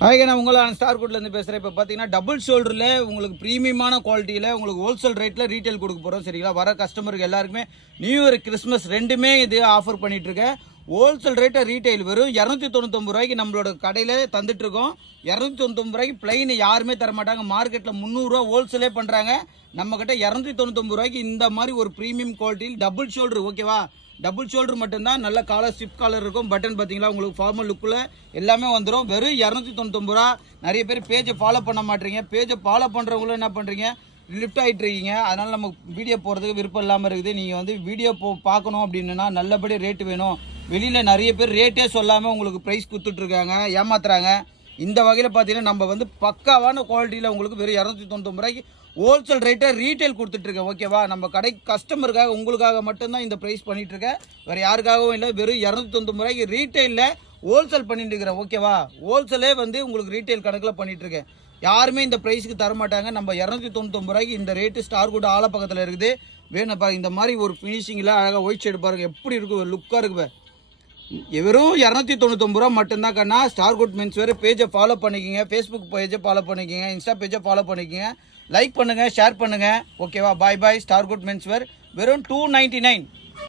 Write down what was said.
நான் உங்களான ஸ்டார் குட்லேருந்து பேசுகிறேன். இப்போ பார்த்தீங்கன்னா டபுள் ஷோல்டரில் உங்களுக்கு ப்ரீமியமான குவாலிட்டியில் உங்களுக்கு ஹோல்சேல் ரேட்டில் ரீட்டைல் கொடுக்க போகிறோம். சரிங்களா? வர கஸ்டமருக்கு எல்லாருக்குமே நியூ இயர் கிறிஸ்மஸ் ரெண்டுமே இது ஆஃபர் பண்ணிகிட்ருக்கேன். ஹோல்சேல் ரேட்டை ரீட்டைல் வெறும் 299 ரூபாய்க்கு நம்மளோட கடையில் தந்துட்டுருக்கோம். 299 ரூபாய்க்கு பிளைன் யாருமே தரமாட்டாங்க. மார்க்கெட்டில் 300 ரூபா ஹோல்சேலே பண்ணுறாங்க. நம்மக்கிட்ட 299 ரூபாய்க்கு இந்த மாதிரி ஒரு ப்ரீமியம் குவாலிட்டியில் டபுள் ஷோல்டர். ஓகேவா? டபுள் ஷோல்டர் மட்டும்தான். நல்ல காலர் ஸ்டிப் காலர் இருக்கும். பட்டன் பார்த்தீங்களா உங்களுக்கு ஃபார்மல் லுக்கில் எல்லாமே வந்துடும். வெறும் 299 ரூபா. நிறைய பேர் பேஜை ஃபாலோ பண்ண மாட்டீங்க. பேஜை ஃபாலோ பண்ணுறவங்களும் என்ன பண்ணுறீங்க, லிஃப்ட் ஆகிட்டு இருக்கீங்க. அதனால் நம்ம வீடியோ போகிறதுக்கு விருப்பம் இல்லாமல் இருக்குது. நீங்கள் வந்து வீடியோ பார்க்கணும் அப்படின்னா நல்லபடி ரேட்டு வேணும். வெளியில் நிறைய பேர் ரேட்டே சொல்லாமல் உங்களுக்கு ப்ரைஸ் கொடுத்துட்ருக்காங்க, ஏமாத்துறாங்க. இந்த வகையில் பார்த்தீங்கன்னா நம்ம வந்து பக்காவான குவாலிட்டியில் உங்களுக்கு வெறும் 299 ரூபாய்க்கு ஹோல்சேல் ரேட்டை ரீட்டைல் கொடுத்துட்ருக்கேன். ஓகேவா? நம்ம கடை கஸ்டமருக்காக உங்களுக்காக மட்டும்தான் இந்த ப்ரைஸ் பண்ணிகிட்ருக்கேன். வேறு யாருக்காகவும் இல்லை. வெறும் 299 ரூபாய்க்கு ரீட்டைலில் ஹோல்சேல் பண்ணிட்டு இருக்கிறேன். ஓகேவா? ஹோல்சேலே வந்து உங்களுக்கு ரீட்டைல் கணக்கில் பண்ணிகிட்ருக்கேன். யாருமே இந்த ப்ரைஸுக்கு தரமாட்டாங்க. நம்ம 299 ரூபாய்க்கு இந்த ரேட்டு ஸ்டார் குட் ஆல பக்கத்தில் இருக்குது. வேணும் பாருங்க, இந்த மாதிரி ஒரு ஃபினிஷிங்கில் அழகாக ஒயிட் ஷேடு பாருங்கள் எப்படி இருக்குது, ஒரு லுக்காக இருக்குது. வெறும் 299 ரூபா மட்டும்தான் கண்ணா. ஸ்டார் குட் மென்ஸ் வேறு பேஜை ஃபாலோ பண்ணிக்கிங்க. ஃபேஸ்புக் பேஜை ஃபாலோ பண்ணிக்கிங்க. இன்ஸ்டா பேஜை ஃபாலோ பண்ணிக்கிங்க. லைக் பண்ணுங்கள், ஷேர் பண்ணுங்கள். ஓகேவா? பாய் பாய். ஸ்டார் குட் மென்ஸ் வேர் வெறும் 299.